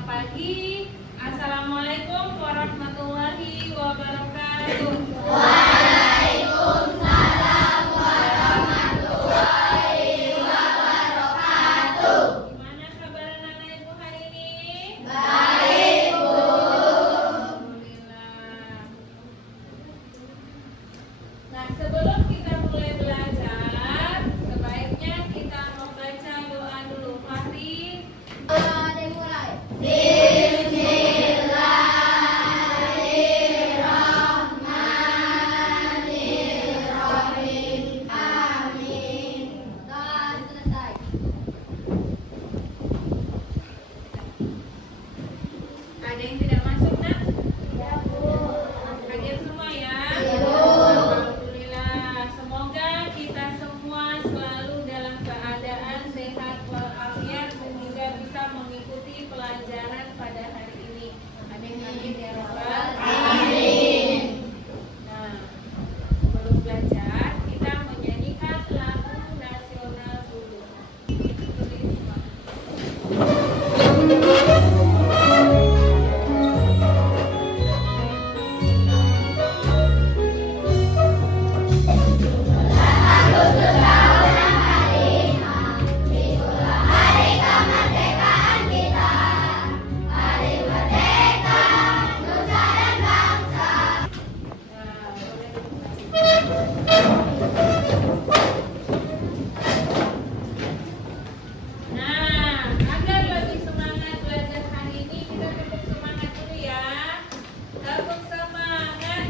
Selamat pagi. Assalamualaikum warahmatullahi wabarakatuh. Waalaikumsalam warahmatullahi wabarakatuh. Gimana kabar anak-anak ibu hari ini? Baik, Bu. Alhamdulillah. Nah, sebelum kita mulai belajar, sebaiknya kita membaca doa dulu. Fahri, Bismillahirrahmanirrahim. Amin. Doa selesai. ada yang tidak masuk, Nak? Ya, Bu. Hadir semua ya? Iya, Bu. Alhamdulillah. Semoga kita semua selalu dalam keadaan sehat walafiat sehingga bisa mengikuti pelajaran pada hari ini. Amin amin ya rabbal alamin. Nah, sebelum belajar kita menyanyikan lagu nasional dulu. Tulis semua. Hari kemerdekaan kita. Hari merdeka, nusa dan bangsa. Nah, boleh dibuka. Nah, agar lebih semangat belajar hari ini, kita tepuk semangat dulu ya. Tepuk semangat.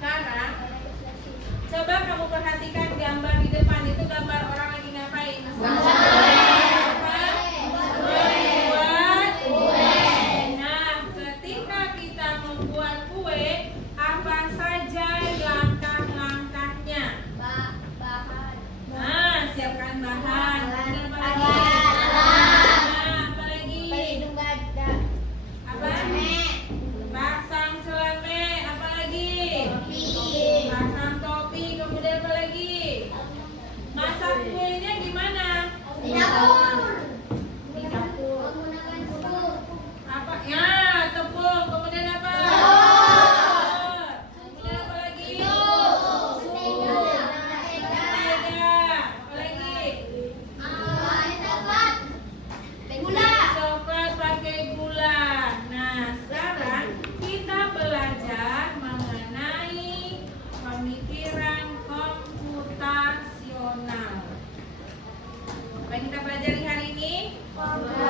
Sekarang, coba kamu perhatikan gambar di depan itu gambar orang lagi ngapain? Apa? Membuat kue. Nah, ketika kita membuat kue, apa saja langkah-langkahnya? Nah, siapkan bahan. Kemudian apa lagi? Nah, apa lagi? Apa? Pasang celana. Apa lagi? Pasang topi. Kemudian apa lagi? Masak kuenya di mana? Di dapur. Apa? Ya, tepung. Kemudian apa? Kemudian apa lagi? Mentega. Apa lagi? Coklat pakai gula. Nah, sekarang kita belajar mengenai pemikiran komputasional. Apa yang kita pelajari hari ini? Berpikir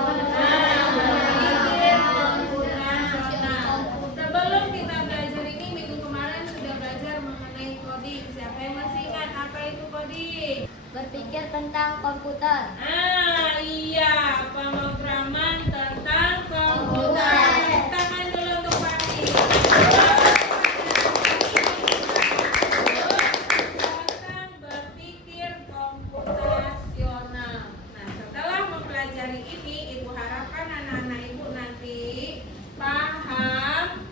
komputasional. Sebelum kita belajar ini, minggu kemarin sudah belajar mengenai coding. Siapa yang masih ingat apa itu coding? Berpikir tentang komputer. Iya, pemrograman tentang komputer. Tangan dulu untuk Fahri. Tentang berpikir komputasional. Nah, setelah mempelajari ini, Ibu harapkan anak-anak Ibu nanti paham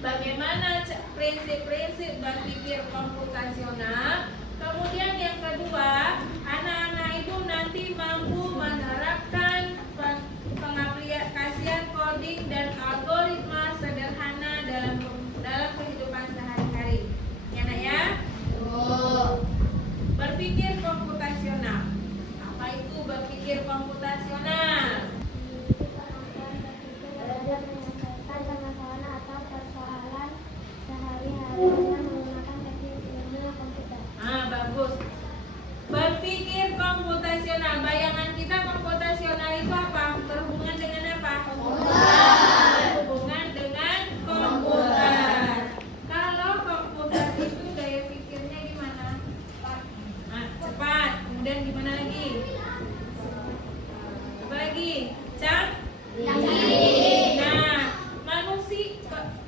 bagaimana prinsip-prinsip berpikir komputasional. Kemudian yang kedua, anak-anak Ibu nanti mampu menerapkan pengaplikasian coding dan algoritma sederhana dalam kehidupan sehari-hari. Ya, Nak ya? Berpikir komputasional. Apa itu berpikir komputasional? Belajar menyelesaikan permasalahan atau persoalan sehari-hari dengan menggunakan teknik ilmu komputer. Bagus. Berpikir komputasional. Bayangan kita komputasional itu apa? Berhubungan dengan apa? Berhubungan dengan komputer. Kalau komputer itu daya pikirnya gimana? Cepat. Kemudian gimana lagi? Apa lagi? Nah,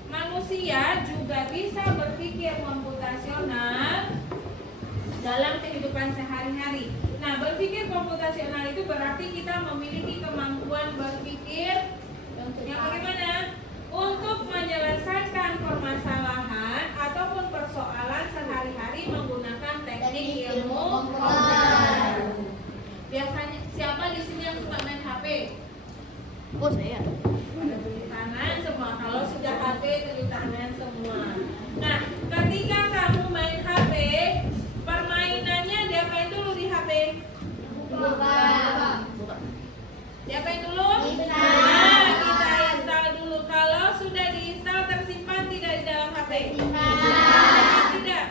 manusia juga bisa berpikir komputasional dalam kehidupan sehari-hari. Nah, berpikir komputasional itu berarti kita memiliki kemampuan berpikir yang bagaimana? Untuk menyelesaikan Diapain dulu? Nah, kita install dulu. Kalau sudah diinstal tersimpan tidak di dalam HP? Tidak.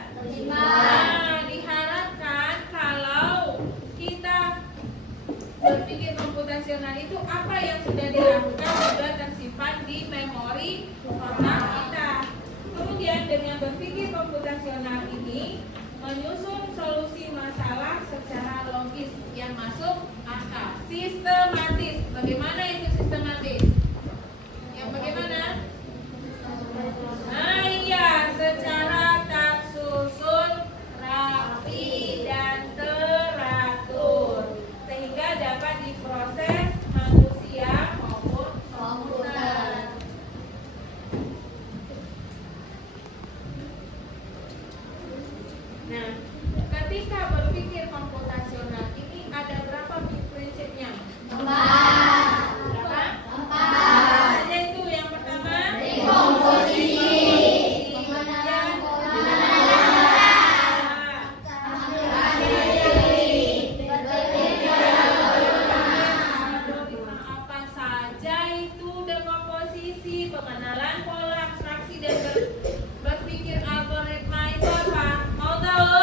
Nah, diharapkan kalau kita berpikir komputasional itu apa yang sudah dilakukan sudah tersimpan di memori otak kita. Kemudian dengan berpikir komputasional ini menyusun solusi masalah secara logis yang masuk akal, sistematis. Bagaimana itu sistematis? Yang bagaimana? Nah iya, secara tersusun, rapi dan teratur sehingga dapat diproses manusia maupun komputer. Nah, ketika berpikir komputasional ini ada berapa prinsipnya? Berapa? Saja itu yang pertama. Komposisi. Apa saja itu dekomposisi, pengenalan pola abstraksi dan berpikir algoritma itu apa? Mau tahu?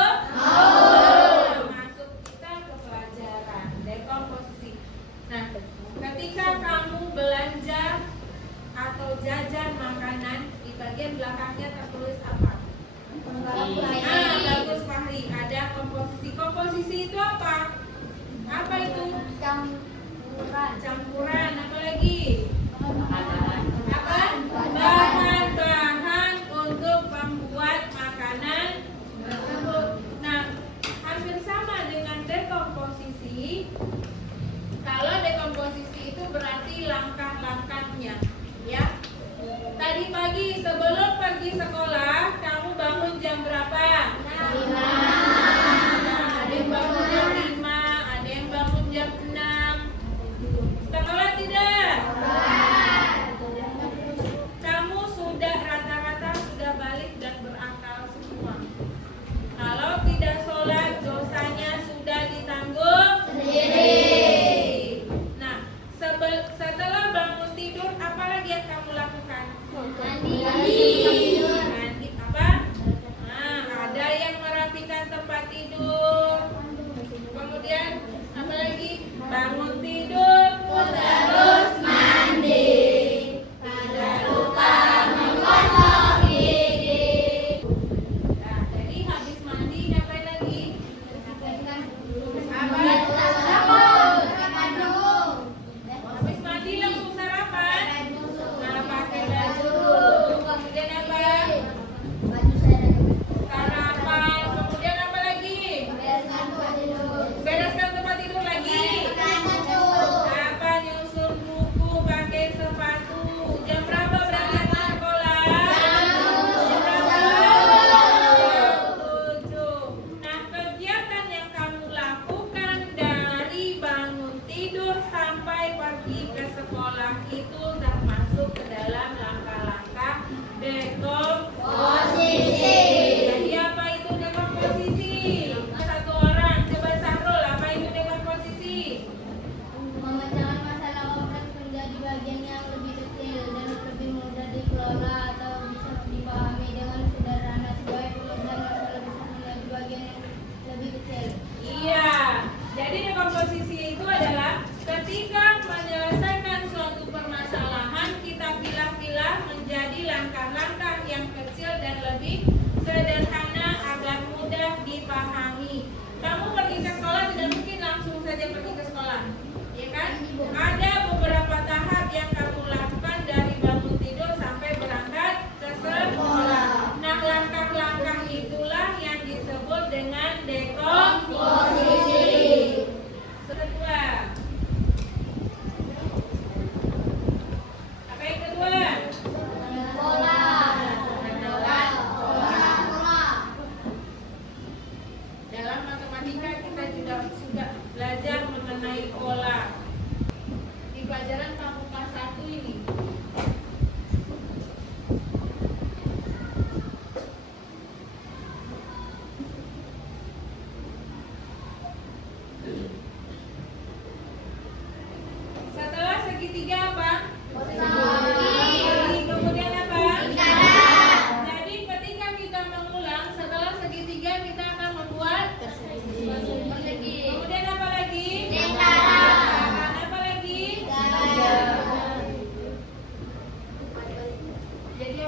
Masuk kita ke pelajaran dekomposisi. Nah, ketika kamu belanja atau jajan makanan, di bagian belakangnya tertulis apa? Bagus Fahri. Ada komposisi. Komposisi itu apa? Apa itu? Campuran. Apa lagi? Apa? Bahan-bahan untuk membuat makanan tersebut. Nah, hampir sama dengan dekomposisi. Kalau dekomposisi itu berarti langkah-langkahnya, ya. Tadi pagi sebelum pergi sekolah, kamu bangun jam berapa? 5. Ada yang bangun jam 5, ada yang bangun jam 6. Sekolah tidak? Kamu sudah rata-rata sudah balik dan berakal semua. Kalau tidak sholat, dosanya sudah ditanggung sendiri. Nah, setelah bangun tidur, apa lagi yang kamu lakukan? Mandi apa? Nah, ada yang merapikan tempat tidur. Kemudian apa lagi? Bangun tidur, terus mandi. Tidak lupa menggosok gigi. Nah, jadi habis mandi ngapain lagi? Apa? Habis mandi langsung sarapan. Nah, pakai baju. Kemudian apa? Sarapan. Kemudian apa lagi? Bereskan tempat tidur lagi.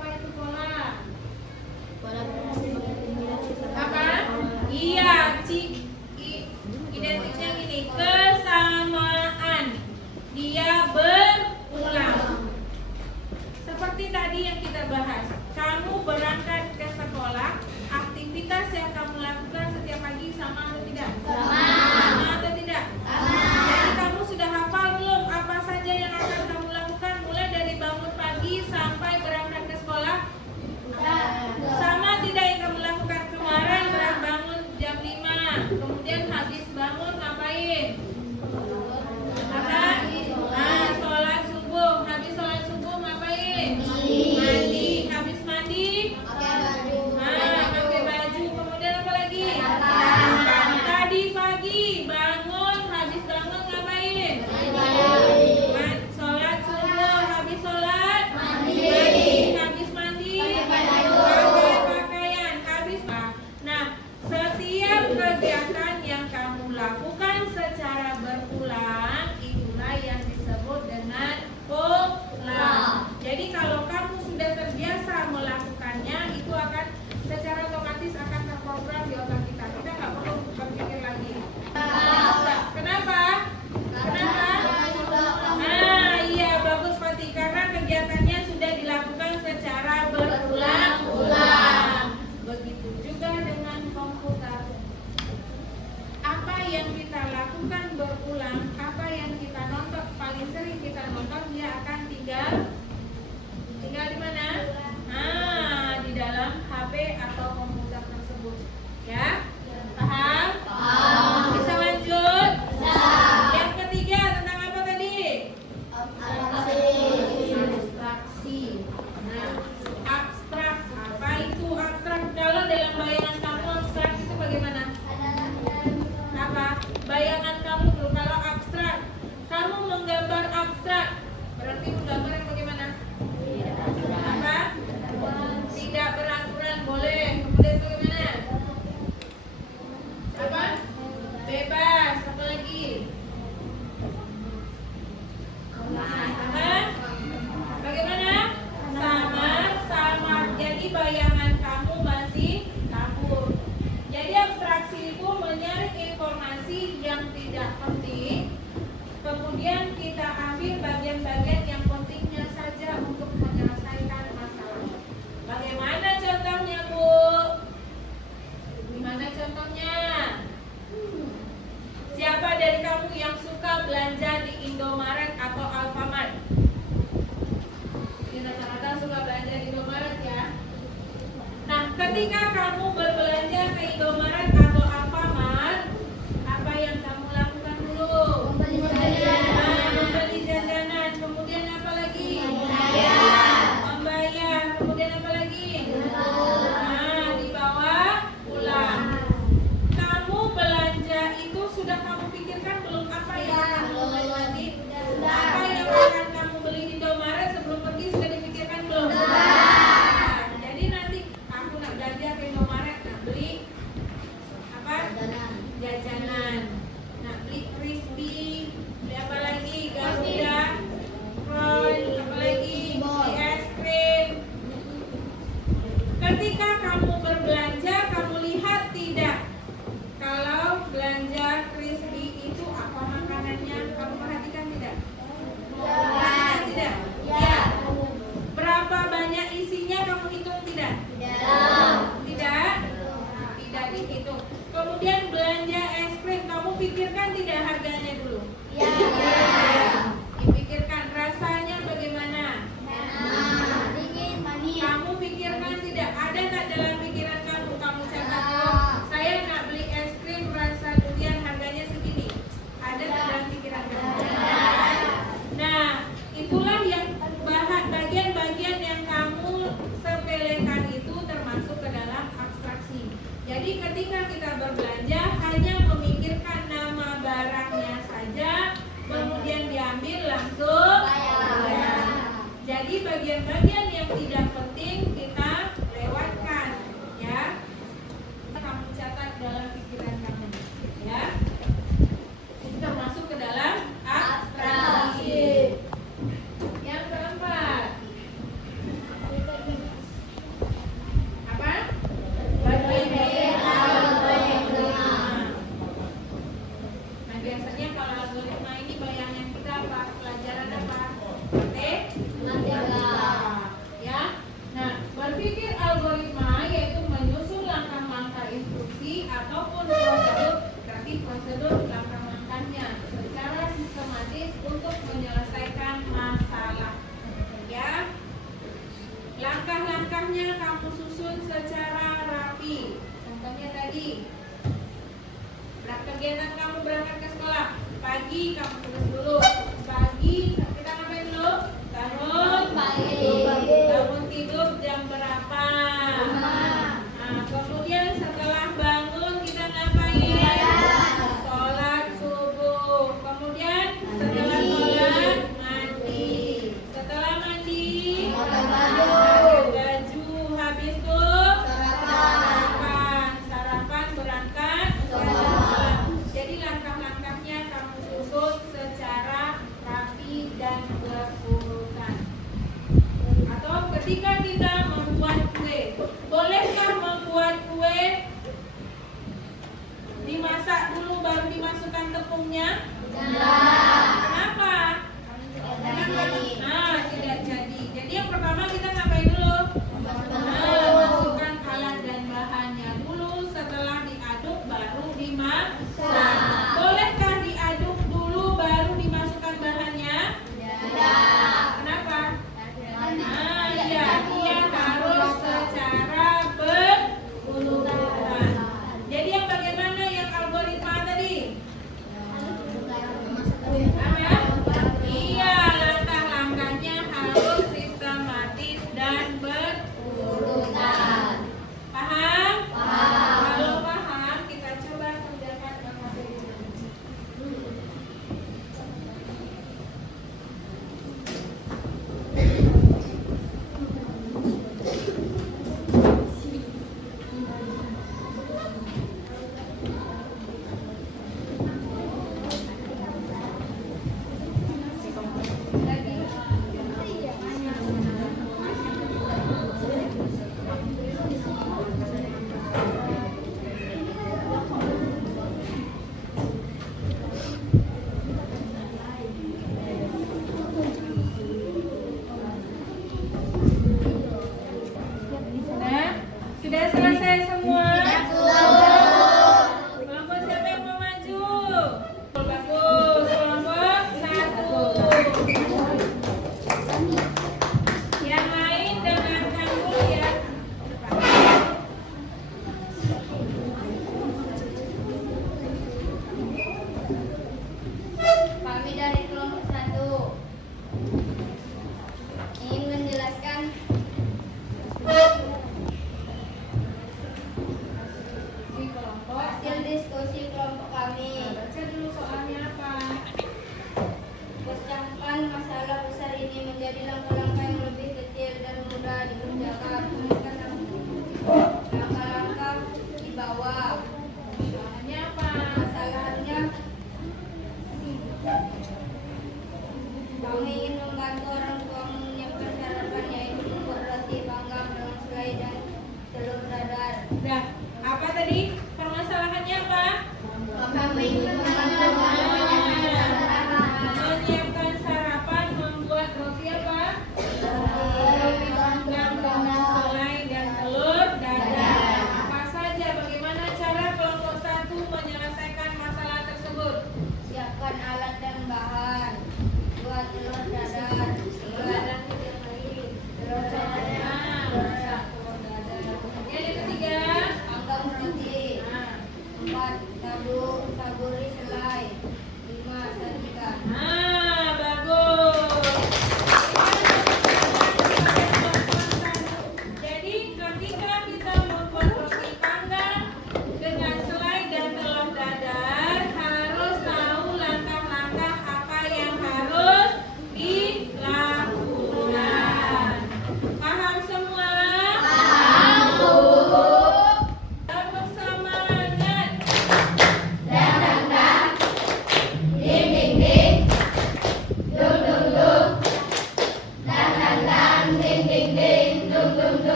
apa itu pola? Pola berarti Apa? Iya, identiknya gini, kesamaan. Dia berulang. Seperti tadi yang kita bahas, kamu berangkat ke sekolah, aktivitas yang kamu lakukan setiap pagi sama atau tidak? Sama atau tidak? Jadi kamu sudah hafal belum apa saja yang akan kamu lakukan mulai dari bangun pagi sampai berangkat ke sekolah? Sama tidak yang kamu lakukan kemarin? Bangun jam 5, kemudian habis bangun ngapain? Apa? Sholat subuh. Habis sholat subuh ngapain? Mandi. Habis mandi? Pakai baju. Kemudian apa lagi? Tadi pagi bangun. Habis bangun ngapain? Sholat subuh. Habis sholat? Mandi. Habis mandi? Pakai pakaian. Habis. Nah, setiap kegiatan yang kamu lakukan secara berulang itulah yang disebut dengan pola. Jadi kalau kamu sudah terbiasa melakukannya, itu akan secara otomatis akan terprogram di otak kita. Kita nggak perlu berpikir lagi. Kenapa? Iya bagus Pati, karena kegiatannya sudah dilakukan secara berulang-ulang. Begitu juga dengan komputer. Apa yang kita lakukan berulang, apa yang kita nonton, paling sering kita nonton, dia akan tinggal di mana? Di dalam HP atau komputer tersebut. Ya? Paham? Bisa lanjut? Yang ketiga tentang apa tadi? Abstraksi. Nah, abstrak. Apa itu abstrak? Kalau dalam bayangan kamu abstrak itu bagaimana? Apa? Bayangan kamu dulu kalau abstrak. Kamu menggambar abstrak. Berarti menggambar yang bagaimana? Apa? Tidak beraturan boleh. Kemudian bagaimana? Apa? Bebas. Apa lagi? Apa? Bagaimana? Samar. Jadi bayangan kamu masih kabur. Jadi abstraksi itu menyaring informasi yang tidak penting, kemudian kita ambil bagian-bagian yang pentingnya saja untuk menyelesaikan masalah. Bagaimana contohnya, Bu? Gimana contohnya? Siapa dari kamu yang suka belanja di Indomaret atau Alfamart? Ini rata-rata suka belanja di Indomaret ya. Nah, ketika kamu berbelanja ke Indomaret atau Alfamart, apa yang kamu lakukan dulu? Membeli jajanan, kemudian apa lagi? Membayar, kemudian apa lagi? Dibawa pulang. Kamu belanja itu sudah kamu pikirkan belum apa yang kamu beli nanti? Apa yang akan kamu beli di Indomaret sebelum pergi sudah dipikirkan belum? Jadi nanti aku nak belanja ke Indomaret, nak beli apa? Jajanan. Nak beli crispy, beli apa lagi? Garuda, Crunch, apa lagi? Beli es krim. Ketika kamu berbelanja, kamu lihat tidak? Kalau belanja crispy itu apa makanannya? Kamu perhatikan tidak? Perhatikan tidak? Ya. Berapa banyak isinya kamu hitung tidak? Tidak? Tidak dihitung. Kemudian belanja es krim, kamu pikirkan tidak harganya dulu? Ya. Dipikirkan rasanya bagaimana? Kamu pikirkan tidak? Ada tak dalam pikiran kamu? Kamu catat, saya nak beli es krim rasa durian harganya segini. Ada tak dalam pikiran kamu? Nah, itulah yang bagian-bagian yang kamu sepelekan itu termasuk ke dalam abstraksi. Jadi ketika kita berbelanja hanya memikirkan nama barangnya saja, kemudian diambil langsung bayar. Jadi bagian-bagian yang tidak penting kita lewatkan, ya. Kamu catat dalam pikiran kamu, ya. Itu termasuk ke dalam abstraksi. Yang keempat, Nah, kemudian setelah bangun kita ngapain? Sholat subuh. Kemudian setelah sholat mandi. Setelah mandi pakai baju. Habis itu sarapan berangkat sholat. Jadi langkah-langkahnya kamu susun secara rapi dan berurutan. Atau ketika kita membuat kue, bolehkah membuat kue dimasak dulu baru dimasukkan tepungnya? Kenapa? Nah, tidak jadi. Jadi yang pertama kita ngapain dulu? Masukkan alat dan bahannya dulu. Setelah diaduk baru dimasak. Bolehkah diaduk dulu baru dimasukkan bahannya? Kenapa? Iya.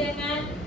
dengan